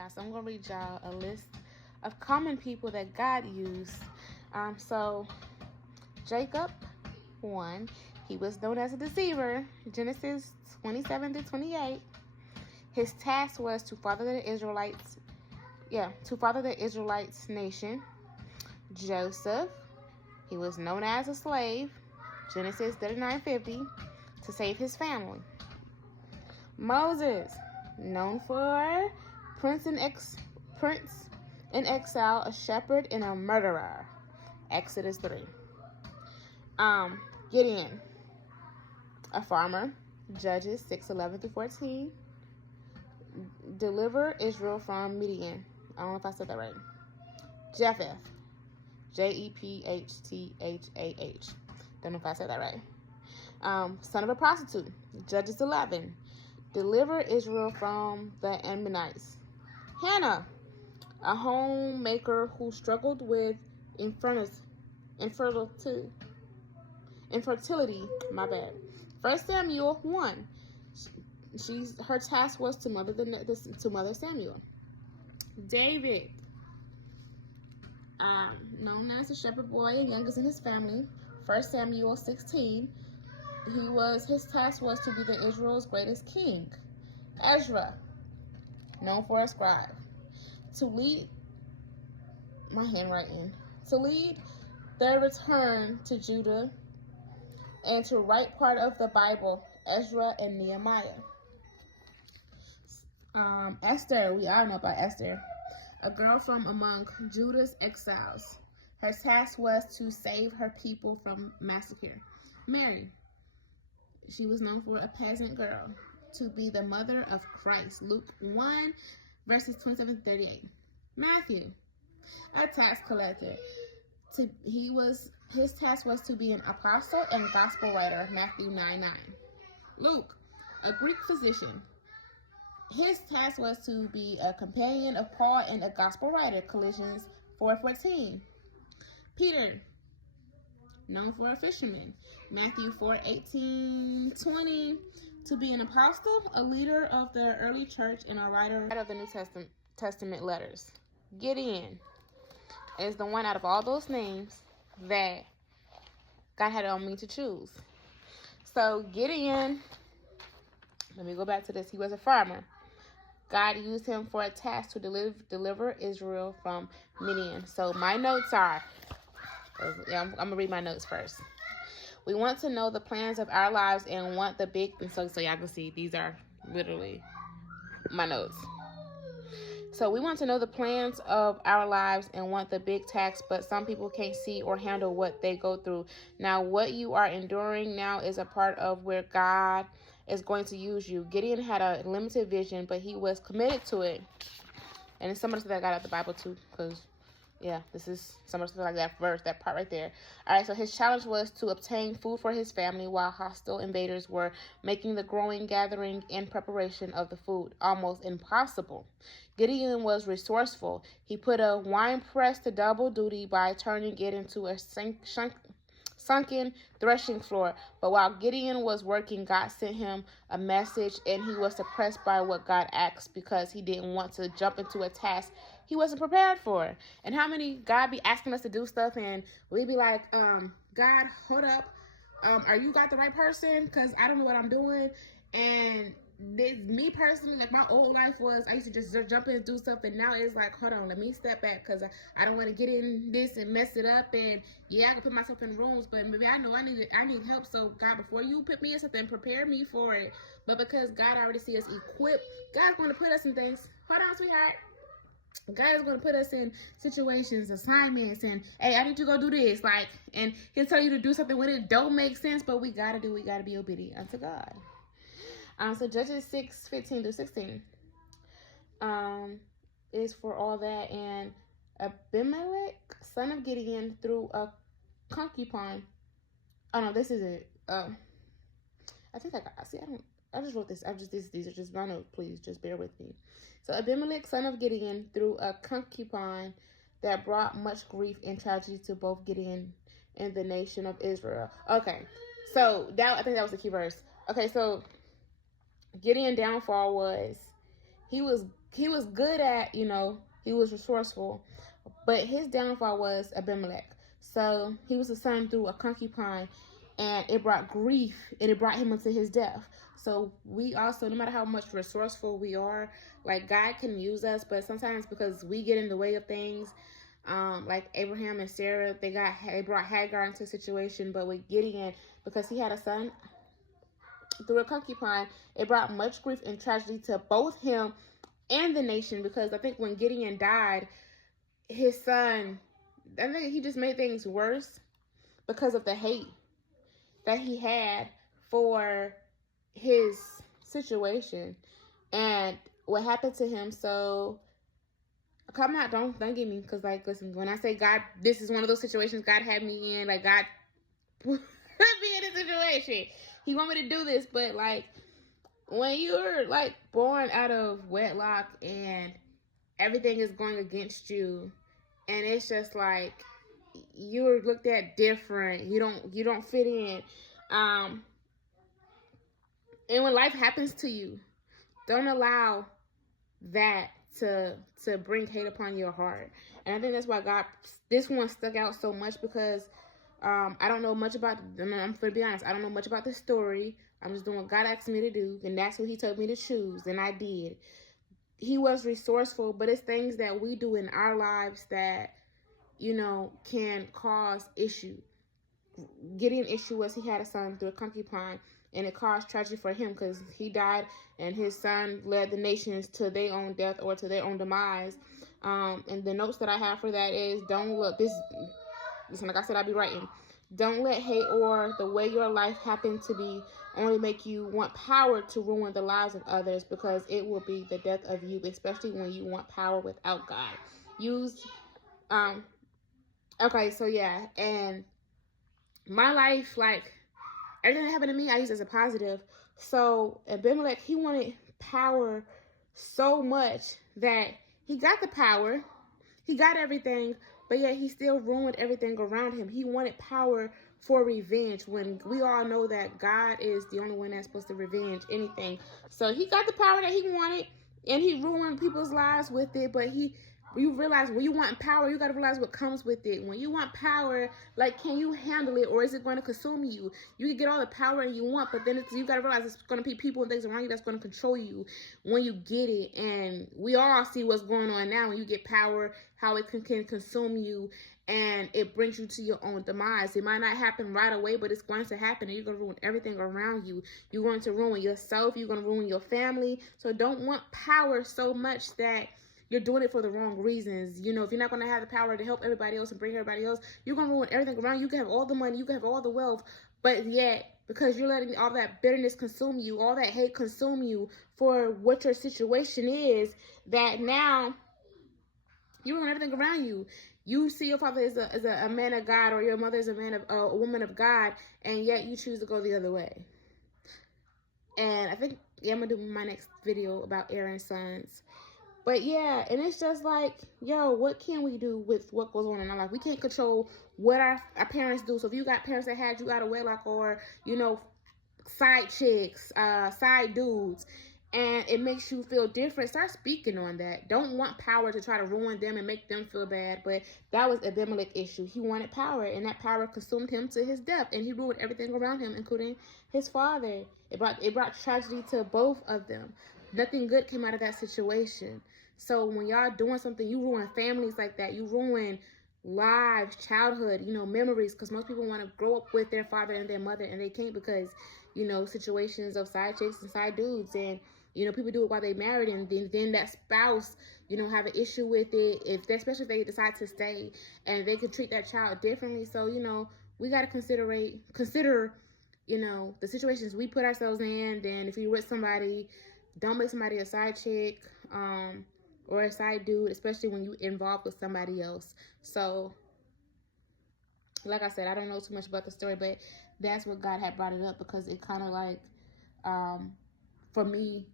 y'all. So I'm going to read y'all a list of common people that God used. So Jacob, 1, he was known as a deceiver. Genesis 27-28. His task was to father the Israelites. To father the Israelites nation. Joseph, he was known as a slave. Genesis 39:50, to save his family. Moses, known for prince in exile, a shepherd, and a murderer. Exodus 3. Gideon, a farmer. Judges 6:11-14. Deliver Israel from Midian. I don't know if I said that right. Jephthah, Jephthah. Don't know if I said that right. Son of a prostitute. Judges 11. Deliver Israel from the Ammonites. Hannah, a homemaker who struggled with infertility. My bad. 1 Samuel 1. Her task was to mother Samuel. David, known as a shepherd boy and youngest in his family. 1 Samuel 16. His task was to be Israel's greatest king. Ezra, known for a scribe. To lead their return to Judah and to write part of the Bible, Ezra and Nehemiah. Esther, we all know about Esther, a girl from among Judah's exiles. Her task was to save her people from massacre. Mary, she was known for a peasant girl, to be the mother of Christ. Luke 1, verses 27-38. Matthew, a tax collector. His task was to be an apostle and gospel writer. Matthew 9:9. Luke, a Greek physician. His task was to be a companion of Paul and a gospel writer. Colossians 4:14. Peter, known for a fisherman. Matthew 4:18-20. To be an apostle, a leader of the early church, and a writer of the New Testament letters. Gideon is the one out of all those names that God had on me to choose. So Gideon, let me go back to this. He was a farmer. God used him for a task to deliver Israel from Midian. So my notes are, I'm going to read my notes first. We want to know the plans of our lives and want the big, so y'all can see, these are literally my notes. So we want to know the plans of our lives and want the big task, but some people can't see or handle what they go through. Now, what you are enduring now is a part of where God is going to use you. Gideon had a limited vision, but he was committed to it. And it's some of the stuff that I got out of the Bible too, because this is some of the stuff like that verse, that part right there. All right, so his challenge was to obtain food for his family while hostile invaders were making the growing gathering and preparation of the food almost impossible. Gideon was resourceful. He put a wine press to double duty by turning it into a sunken threshing floor. But while Gideon was working, God sent him a message, and he was suppressed by what God asked because he didn't want to jump into a task he wasn't prepared for. And how many God be asking us to do stuff and we be like, God, hold up, are you got the right person? Because I don't know what I'm doing. And me personally, like my old life was, I used to just jump in and do stuff, and now it's like, hold on, let me step back, because I don't want to get in this and mess it up. And I can put myself in rooms, but maybe I know I need help. So God, before you put me in something, prepare me for it. But because God already sees us equipped, God's going to put us in things. Hold on, sweetheart. God is going to put us in situations, assignments, and hey, I need you to go do this, and he'll tell you to do something when it don't make sense, but we got to be obedient unto God. So Judges 6:15-16 is for all that. And Abimelech, son of Gideon, threw a concubine. Oh no, this is it. I think I just wrote this. These are just my notes. Please just bear with me. So Abimelech, son of Gideon, threw a concubine that brought much grief and tragedy to both Gideon and the nation of Israel. Okay, so I think that was the key verse. Okay, so Gideon's downfall was he was he was good at, you know, he was resourceful, but his downfall was Abimelech. So he was a son through a concubine, and it brought grief, and it brought him into his death. So we also, no matter how much resourceful we are, like God can use us, but sometimes because we get in the way of things, like Abraham and Sarah, they brought Hagar into a situation, but with Gideon, because he had a son through a concubine, it brought much grief and tragedy to both him and the nation, because I think when Gideon died, his son, I think he just made things worse because of the hate that he had for his situation and what happened to him. So come out, don't get me, because like, listen, when I say God, this is one of those situations God had me in, like God put me in a situation. He want me to do this, but like when you're like born out of wedlock and everything is going against you, and it's just like you're looked at different, you don't fit in, and when life happens to you, don't allow that to bring hate upon your heart. And I think that's why this one stuck out so much, because I don't know much about, I'm going to be honest, I don't know much about the story. I'm just doing what God asked me to do, and that's what he told me to choose, and I did. He was resourceful, but it's things that we do in our lives that, you know, can cause issue. Gideon's issue was he had a son through a concubine, and it caused tragedy for him because he died, and his son led the nations to their own death or to their own demise. And the notes that I have for that is, listen, like I said, I'll be writing. Don't let hate or the way your life happened to be only make you want power to ruin the lives of others, because it will be the death of you, especially when you want power without God. Okay, so yeah, and my life, like, everything that happened to me, I use as a positive. So Abimelech, he wanted power so much that he got the power, he got everything, but yet he still ruined everything around him. He wanted power for revenge, when we all know that God is the only one that's supposed to revenge anything. So he got the power that he wanted, and he ruined people's lives with it. But you realize when you want power, you got to realize what comes with it. When you want power, like, can you handle it, or is it going to consume you? You can get all the power you want, but then you got to realize it's going to be people and things around you that's going to control you when you get it. And we all see what's going on now when you get power, how it can consume you, and it brings you to your own demise. It might not happen right away, but it's going to happen, and you're going to ruin everything around you. You're going to ruin yourself. You're going to ruin your family. So don't want power so much that you're doing it for the wrong reasons. You know, if you're not going to have the power to help everybody else and bring everybody else, you're going to ruin everything around you. You can have all the money, you can have all the wealth, but yet, because you're letting all that bitterness consume you, all that hate consume you for what your situation is, that now you ruin everything around you. You see your father is a man of God, or your mother is a woman of God, and yet you choose to go the other way. And I think, yeah, I'm going to do my next video about Aaron's sons. But yeah, and it's just like, yo, what can we do with what goes on in our life? We can't control what our parents do. So if you got parents that had you out of wedlock, or, you know, side chicks, side dudes, and it makes you feel different, start speaking on that. Don't want power to try to ruin them and make them feel bad. But that was Abimelech's issue. He wanted power, and that power consumed him to his death, and he ruined everything around him, including his father. It brought tragedy to both of them. Nothing good came out of that situation. So when y'all doing something, you ruin families like that. You ruin lives, childhood, you know, memories, because most people want to grow up with their father and their mother, and they can't because, you know, situations of side chicks and side dudes, and, you know, people do it while they married, and then that spouse, you know, have an issue with it, especially if they decide to stay, and they can treat that child differently. So, you know, we got to consider, you know, the situations we put ourselves in. Then if you're with somebody, don't make somebody a side chick, or a side dude, especially when you involved with somebody else. So, like I said, I don't know too much about the story, but that's what God had brought it up, because it kind of like, for me,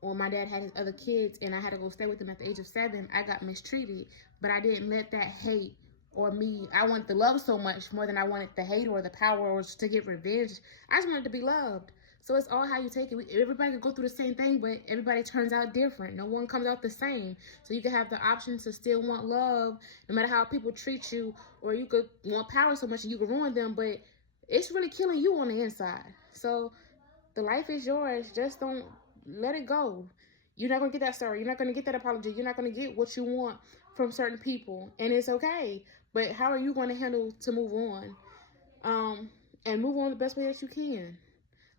when my dad had his other kids and I had to go stay with them at the age of 7, I got mistreated, but I didn't let that hate or me, I wanted the love so much more than I wanted the hate or the power or to get revenge. I just wanted to be loved. So it's all how you take it. Everybody can go through the same thing, but everybody turns out different. No one comes out the same. So you can have the option to still want love, no matter how people treat you, or you could want power so much and you can ruin them, but it's really killing you on the inside. So the life is yours. Just don't let it go. You're not going to get that sorry. You're not going to get that apology. You're not going to get what you want from certain people. And it's okay. But how are you going to handle to move on? And move on the best way that you can.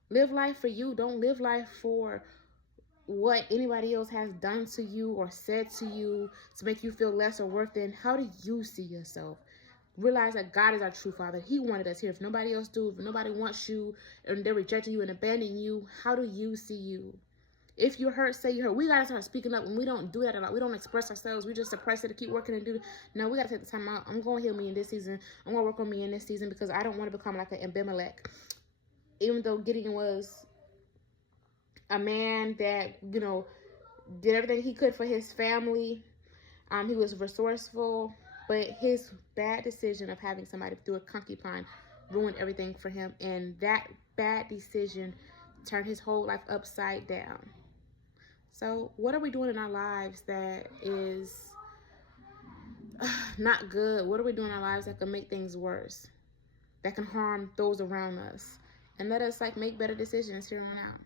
Live life for you. Don't live life for what anybody else has done to you or said to you to make you feel less or worse than. How do you see yourself? Realize that God is our true Father. He wanted us here. If nobody else do, if nobody wants you and they're rejecting you and abandoning you, how do you see you? If you're hurt, say you're hurt. We got to start speaking up. When we don't do that a lot, we don't express ourselves. We just suppress it to keep working and do it. No, we got to take the time out. I'm going to heal me in this season. I'm going to work on me in this season because I don't want to become like an Abimelech. Even though Gideon was a man that, you know, did everything he could for his family. He was resourceful, but his bad decision of having somebody through a concubine ruined everything for him. And that bad decision turned his whole life upside down. So what are we doing in our lives that is not good? What are we doing in our lives that can make things worse? That can harm those around us? And let us make better decisions here on out.